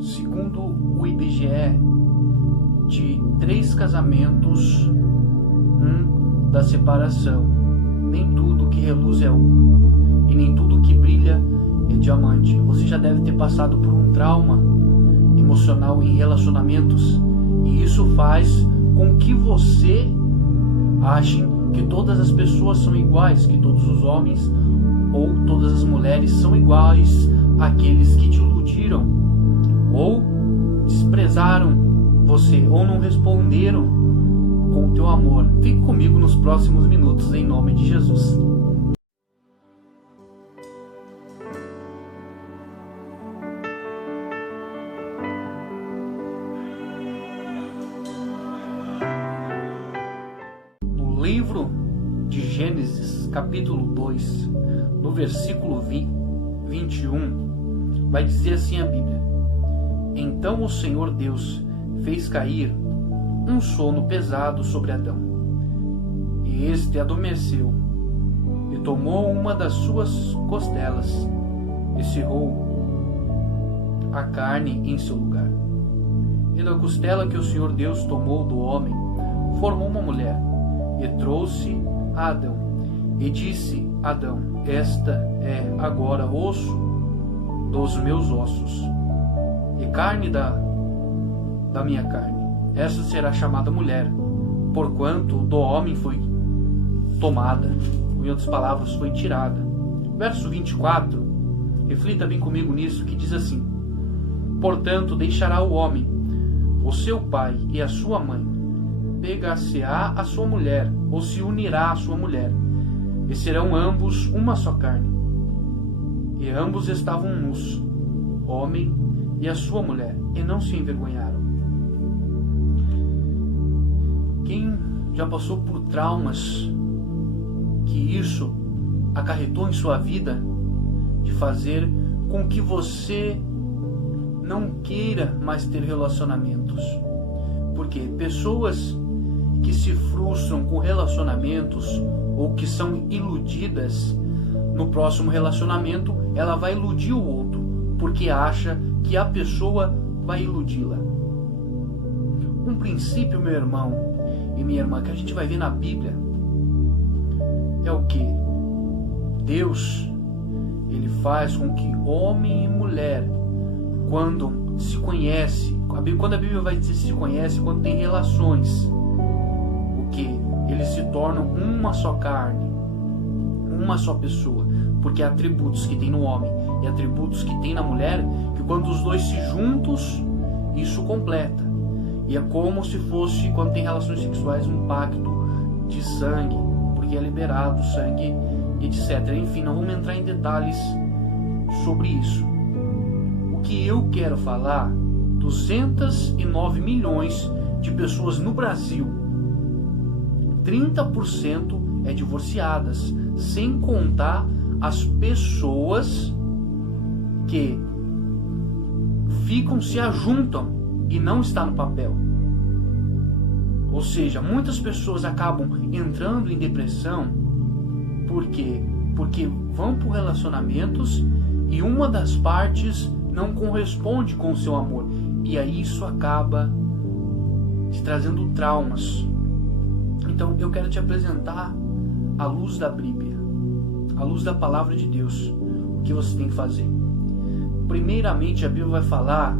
segundo o IBGE, de 3 casamentos, da separação. Nem tudo que reluz é ouro, e nem tudo que brilha é diamante. Você já deve ter passado por um trauma emocional em relacionamentos, e isso faz com que você ache que todas as pessoas são iguais, que todos os homens ou todas as mulheres são iguais àqueles que te iludiram, ou desprezaram você, ou não responderam com o teu amor. Fique comigo nos próximos minutos, em nome de Jesus. No livro de Gênesis, capítulo 2, no versículo 21, vai dizer assim a Bíblia: Então o Senhor Deus fez cair um sono pesado sobre Adão, e este adormeceu, e tomou uma das suas costelas, e cerrou a carne em seu lugar. E da costela que o Senhor Deus tomou do homem, formou uma mulher, e trouxe a Adão. E disse Adão: Esta é agora osso dos meus ossos, e carne da minha carne. Esta será chamada mulher, porquanto do homem foi tomada. Em outras palavras, foi tirada. Verso 24, reflita bem comigo nisso, que diz assim: Portanto, deixará o homem o seu pai e a sua mãe, pegar-se-á a sua mulher, ou se unirá à sua mulher, e serão ambos uma só carne. E ambos estavam nus, o homem e a sua mulher, e não se envergonharam. Quem já passou por traumas que isso acarretou em sua vida, de fazer com que você não queira mais ter relacionamentos? Porque pessoas que se frustram com relacionamentos ou que são iludidas, no próximo relacionamento ela vai iludir o outro, porque acha que a pessoa vai iludi-la. Um princípio, meu irmão e minha irmã, que a gente vai ver na Bíblia é o que? Deus, ele faz com que homem e mulher, quando se conhece, quando a Bíblia vai dizer se conhece, quando tem relações, o que? Eles se tornam uma só carne, uma só pessoa, porque há atributos que tem no homem e atributos que tem na mulher, que quando os dois se juntos, isso completa. E é como se fosse, quando tem relações sexuais, um pacto de sangue, porque é liberado sangue, etc. Enfim, não vamos entrar em detalhes sobre isso. O que eu quero falar: 209 milhões de pessoas no Brasil, 30% é divorciadas, sem contar as pessoas que se ajuntam e não está no papel. Ou seja, muitas pessoas acabam entrando em depressão. Por quê? Porque vão por relacionamentos e uma das partes não corresponde com o seu amor, e aí isso acaba te trazendo traumas. Então eu quero te apresentar a luz da Bíblia, a luz da palavra de Deus, o que você tem que fazer. Primeiramente, a Bíblia vai falar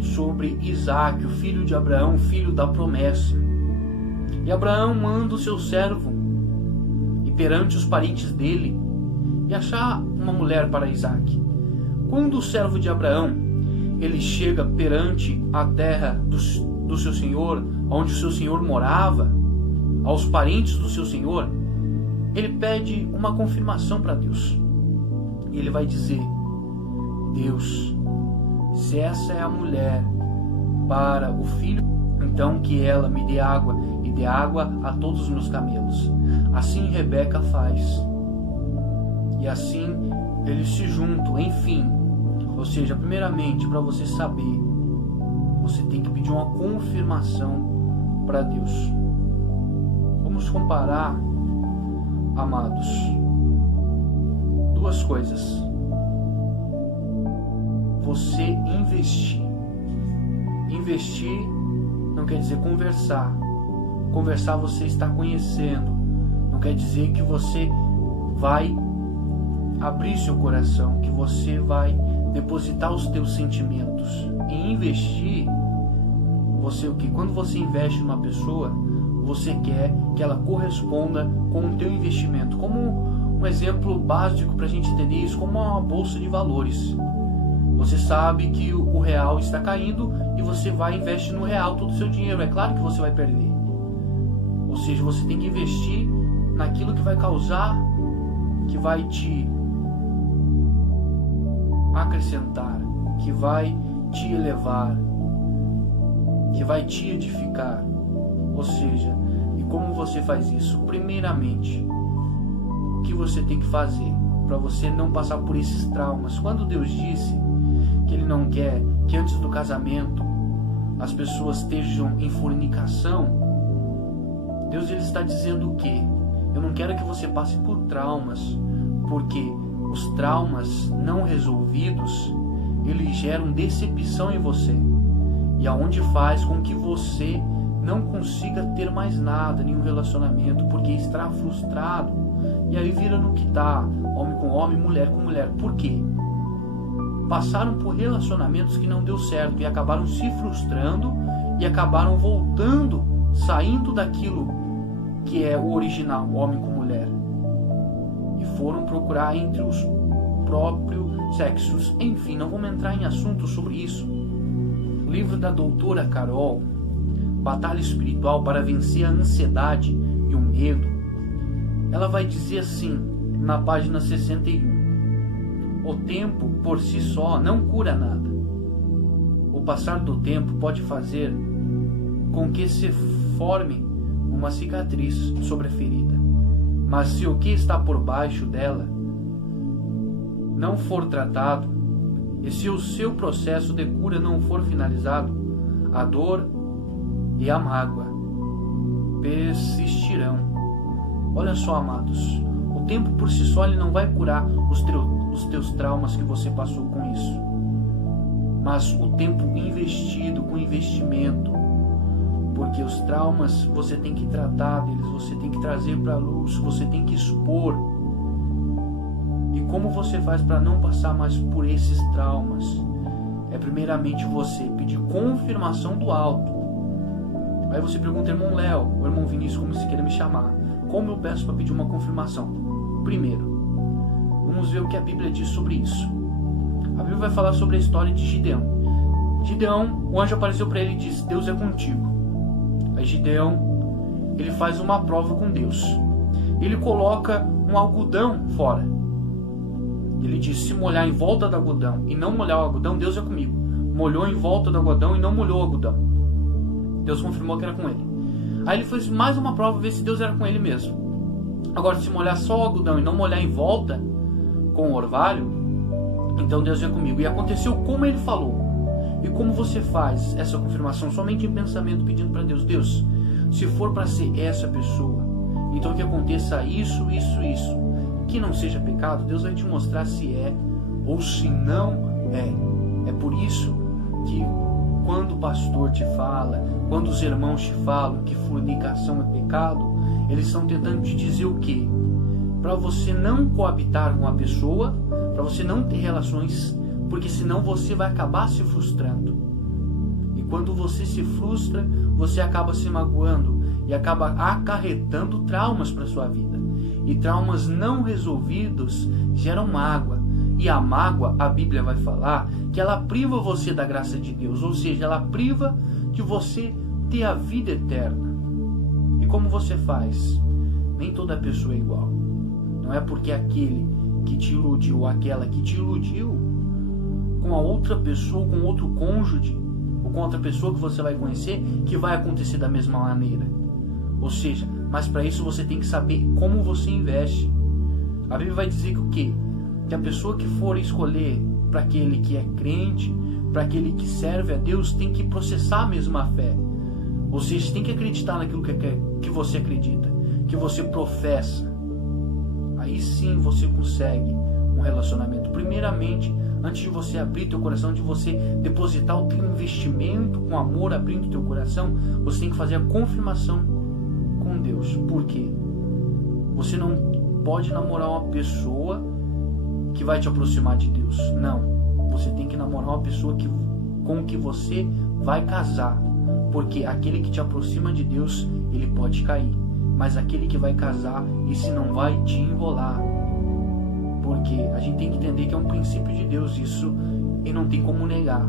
sobre Isaac, o filho de Abraão, filho da promessa. E Abraão manda o seu servo e perante os parentes dele e achar uma mulher para Isaac. Quando o servo de Abraão ele chega perante a terra do seu senhor, onde o seu senhor morava, aos parentes do seu senhor, ele pede uma confirmação para Deus. E ele vai dizer: Deus, se essa é a mulher para o filho, então que ela me dê água, e dê água a todos os meus camelos. Assim Rebeca faz. E assim eles se juntam, enfim. Ou seja, primeiramente, para você saber, você tem que pedir uma confirmação para Deus. Vamos comparar, amados, duas coisas. você investir. Investir não quer dizer conversar. Conversar você está conhecendo. Não quer dizer que você vai abrir seu coração, que você vai depositar os teus sentimentos. E investir, você o que? Quando você investe numa pessoa, você quer que ela corresponda com o teu investimento. Como um exemplo básico para a gente entender isso, como uma bolsa de valores. Você sabe que o real está caindo e você vai e investe no real todo o seu dinheiro. É claro que você vai perder. Ou seja, você tem que investir naquilo que vai causar, que vai te acrescentar, que vai te elevar, que vai te edificar. Ou seja, e como você faz isso? Primeiramente, o que você tem que fazer para você não passar por esses traumas? Quando Deus disse que Ele não quer que antes do casamento as pessoas estejam em fornicação, Deus ele está dizendo o quê? Eu não quero que você passe por traumas, porque os traumas não resolvidos, eles geram decepção em você, e aonde faz com que você não consiga ter mais nada, nenhum relacionamento, porque está frustrado, e aí vira no que tá, homem com homem, mulher com mulher. Por quê? Passaram por relacionamentos que não deu certo e acabaram se frustrando e acabaram voltando, saindo daquilo que é o original, homem com mulher, e foram procurar entre os próprios sexos. Enfim, não vamos entrar em assuntos sobre isso. O livro da doutora Carol, Batalha Espiritual para Vencer a Ansiedade e o Medo, ela vai dizer assim, na página 61: o tempo por si só não cura nada. O passar do tempo pode fazer com que se forme uma cicatriz sobre a ferida, mas se o que está por baixo dela não for tratado, e se o seu processo de cura não for finalizado, a dor e a mágoa persistirão. Olha só, amados, o tempo por si só ele não vai curar os teus traumas que você passou com isso, mas o tempo investido com investimento, porque os traumas você tem que tratar deles, você tem que trazer para a luz, você tem que expor. E como você faz para não passar mais por esses traumas? É primeiramente você pedir confirmação do alto. Aí você pergunta, irmão Léo, ou irmão Vinícius, como você queira me chamar, como eu peço para pedir uma confirmação? Primeiro, vamos ver o que a Bíblia diz sobre isso. A Bíblia vai falar sobre a história de Gideão. Gideão, o anjo apareceu para ele e disse, Deus é contigo. Aí Gideão, ele faz uma prova com Deus. Ele coloca um algodão fora. Ele diz, se molhar em volta do algodão e não molhar o algodão, Deus é comigo. Molhou em volta do algodão e não molhou o algodão. Deus confirmou que era com ele. Aí ele fez mais uma prova, ver se Deus era com ele mesmo. Agora, se molhar só o algodão e não molhar em volta com o orvalho, então Deus é comigo. E aconteceu como ele falou. E como você faz essa confirmação? Somente em pensamento, pedindo para Deus, Deus, se for para ser essa pessoa, então que aconteça isso, isso, isso, que não seja pecado, Deus vai te mostrar se é ou se não é. É por isso que quando o pastor te fala, quando os irmãos te falam que fornicação é pecado, eles estão tentando te dizer o quê? Para você não coabitar com a pessoa, para você não ter relações, porque senão você vai acabar se frustrando. E quando você se frustra, você acaba se magoando e acaba acarretando traumas para sua vida. E traumas não resolvidos geram mágoa. E a mágoa, a Bíblia vai falar, que ela priva você da graça de Deus. Ou seja, ela priva de você ter a vida eterna. E como você faz? Nem toda pessoa é igual. Não é porque aquele que te iludiu, ou aquela que te iludiu, com a outra pessoa, com outro cônjuge, ou com outra pessoa que você vai conhecer, que vai acontecer da mesma maneira. Ou seja, mas para isso você tem que saber como você investe. A Bíblia vai dizer que o quê? Que a pessoa que for escolher para aquele que é crente, para aquele que serve a Deus, tem que processar a mesma fé. Ou seja, tem que acreditar naquilo que você acredita, que você professa. Aí sim você consegue um relacionamento. Primeiramente, antes de você abrir teu coração, de você depositar o teu investimento com amor, abrindo teu coração, você tem que fazer a confirmação com Deus. Por quê? Você não pode namorar uma pessoa que vai te aproximar de Deus. Não. Você tem que namorar uma pessoa com que você vai casar. Porque aquele que te aproxima de Deus, ele pode cair. Mas aquele que vai casar, esse não vai te enrolar. Porque a gente tem que entender que é um princípio de Deus. Isso e não tem como negar.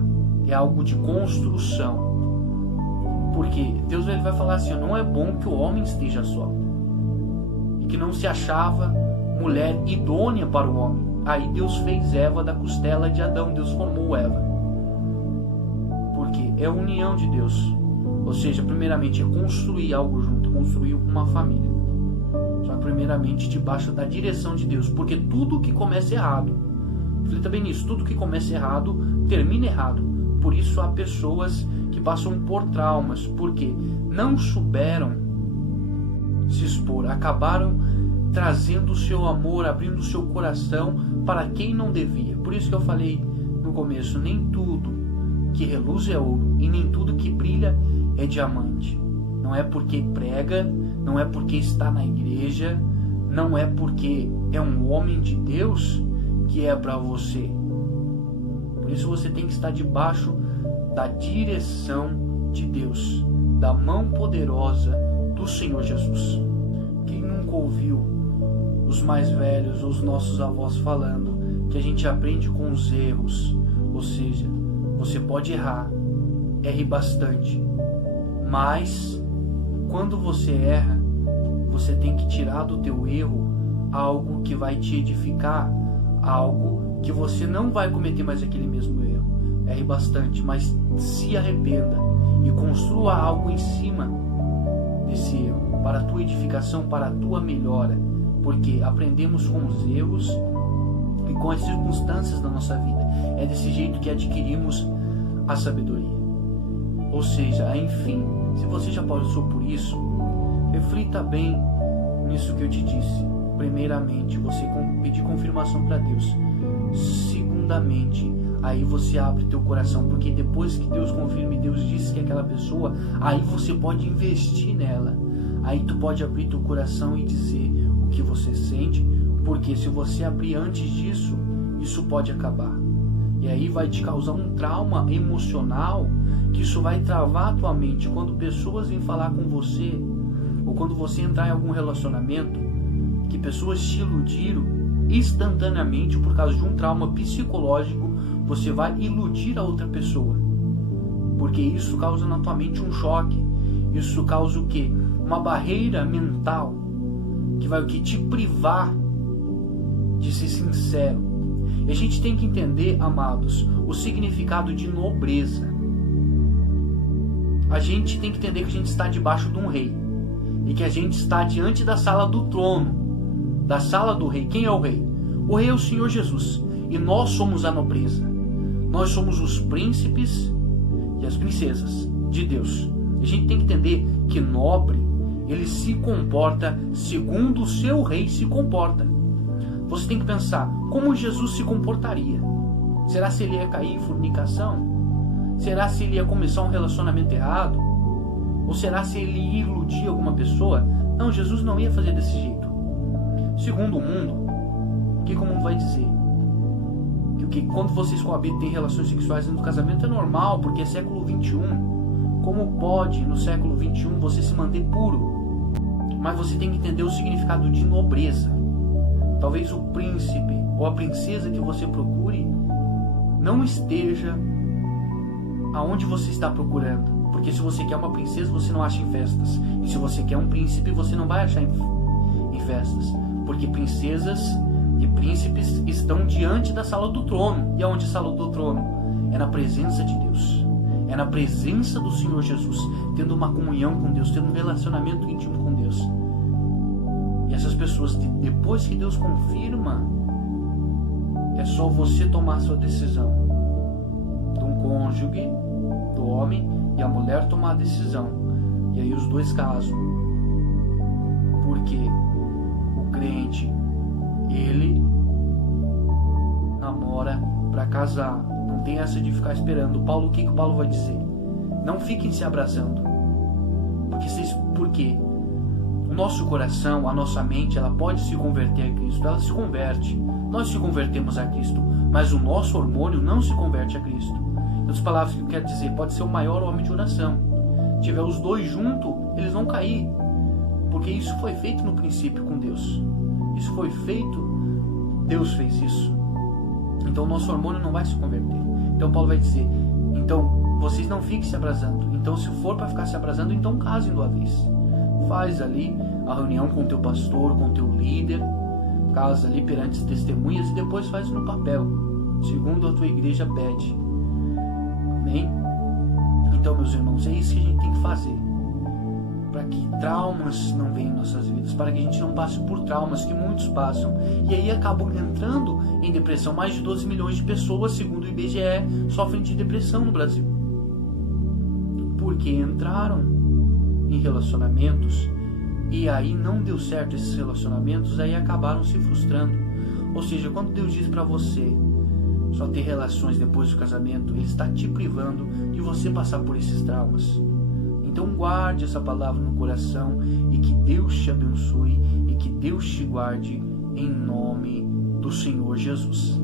É algo de construção. Porque Deus ele vai falar assim: não é bom que o homem esteja só. E que não se achava mulher idônea para o homem. Aí Deus fez Eva da costela de Adão. Deus formou Eva. Porque é a união de Deus. Ou seja, primeiramente é construir algo junto, construir uma família. Só que primeiramente debaixo da direção de Deus. Porque tudo que começa errado, reflita bem nisso, tudo que começa errado, termina errado. Por isso há pessoas que passam por traumas, porque não souberam se expor, acabaram trazendo o seu amor, abrindo o seu coração para quem não devia. Por isso que eu falei no começo, nem tudo que reluz é ouro e nem tudo que brilha é diamante. Não é porque prega, não é porque está na igreja, não é porque é um homem de Deus que é para você. Por isso você tem que estar debaixo da direção de Deus, da mão poderosa do Senhor Jesus. Quem nunca ouviu os mais velhos, os nossos avós falando que a gente aprende com os erros? Ou seja, você pode errar, erre bastante, mas quando você erra, você tem que tirar do teu erro algo que vai te edificar, algo que você não vai cometer mais aquele mesmo erro. Erre bastante, mas se arrependa e construa algo em cima desse erro, para a tua edificação, para a tua melhora, porque aprendemos com os erros e com as circunstâncias da nossa vida. É desse jeito que adquirimos a sabedoria. Ou seja, enfim, se você já passou por isso, reflita bem nisso que eu te disse. Primeiramente, você pedir confirmação para Deus. Segundamente, aí você abre teu coração, porque depois que Deus confirma e Deus disse que é aquela pessoa, aí você pode investir nela. Aí tu pode abrir teu coração e dizer o que você sente, porque se você abrir antes disso, isso pode acabar. E aí vai te causar um trauma emocional, que isso vai travar a tua mente. Quando pessoas vêm falar com você, ou quando você entrar em algum relacionamento, que pessoas te iludiram, instantaneamente, por causa de um trauma psicológico, você vai iludir a outra pessoa. Porque isso causa na tua mente um choque. Isso causa o quê? Uma barreira mental, que vai o quê? Te privar de ser sincero. E a gente tem que entender, amados, o significado de nobreza. A gente tem que entender que a gente está debaixo de um rei. E que a gente está diante da sala do trono. Da sala do rei. Quem é o rei? O rei é o Senhor Jesus. E nós somos a nobreza. Nós somos os príncipes e as princesas de Deus. A gente tem que entender que nobre, ele se comporta segundo o seu rei se comporta. Você tem que pensar, como Jesus se comportaria? Será se ele ia cair em fornicação? Será se ele ia começar um relacionamento errado? Ou será se ele ia iludir alguma pessoa? Não, Jesus não ia fazer desse jeito. Segundo o mundo, o que o mundo vai dizer? Que quando vocês coabitam, têm relações sexuais dentro do casamento é normal, porque é século 21. Como pode, no século 21, você se manter puro? Mas você tem que entender o significado de nobreza. Talvez o príncipe ou a princesa que você procure não esteja aonde você está procurando. Porque se você quer uma princesa, você não acha em festas. E se você quer um príncipe, você não vai achar em festas. Porque princesas e príncipes estão diante da sala do trono. E aonde é a sala do trono? É na presença de Deus. É na presença do Senhor Jesus, tendo uma comunhão com Deus, tendo um relacionamento íntimo com Deus. E essas pessoas, depois que Deus confirma, é só você tomar a sua decisão. De um cônjuge, do homem, e a mulher tomar a decisão. E aí os dois casam. Porque o crente, ele namora para casar, não tem essa de ficar esperando. Paulo, o que o Paulo vai dizer? Não fiquem se abrasando. Por quê? O nosso coração, a nossa mente, ela pode se converter a Cristo, ela se converte. Nós se convertemos a Cristo, mas o nosso hormônio não se converte a Cristo. Em outras palavras, o que eu quero dizer? Pode ser o maior homem de oração. Se tiver os dois juntos, eles vão cair. Porque isso foi feito no princípio com Deus. Isso foi feito, Deus fez isso. Então o nosso hormônio não vai se converter. Então Paulo vai dizer, então vocês não fiquem se abrasando. Então se for para ficar se abrasando, então casem de uma vez. Faz ali a reunião com o teu pastor, com o teu líder, casa ali perante as testemunhas e depois faz no papel, segundo a tua igreja pede. Amém? Então, meus irmãos, é isso que a gente tem que fazer, para que traumas não venham em nossas vidas, para que a gente não passe por traumas que muitos passam, e aí acabam entrando em depressão. Mais de 12 milhões de pessoas, segundo o IBGE, sofrem de depressão no Brasil, porque entraram em relacionamentos e aí não deu certo esses relacionamentos, aí acabaram se frustrando. Ou seja, quando Deus diz para você só ter relações depois do casamento, Ele está te privando de você passar por esses traumas. Então guarde essa palavra no coração e que Deus te abençoe e que Deus te guarde em nome do Senhor Jesus.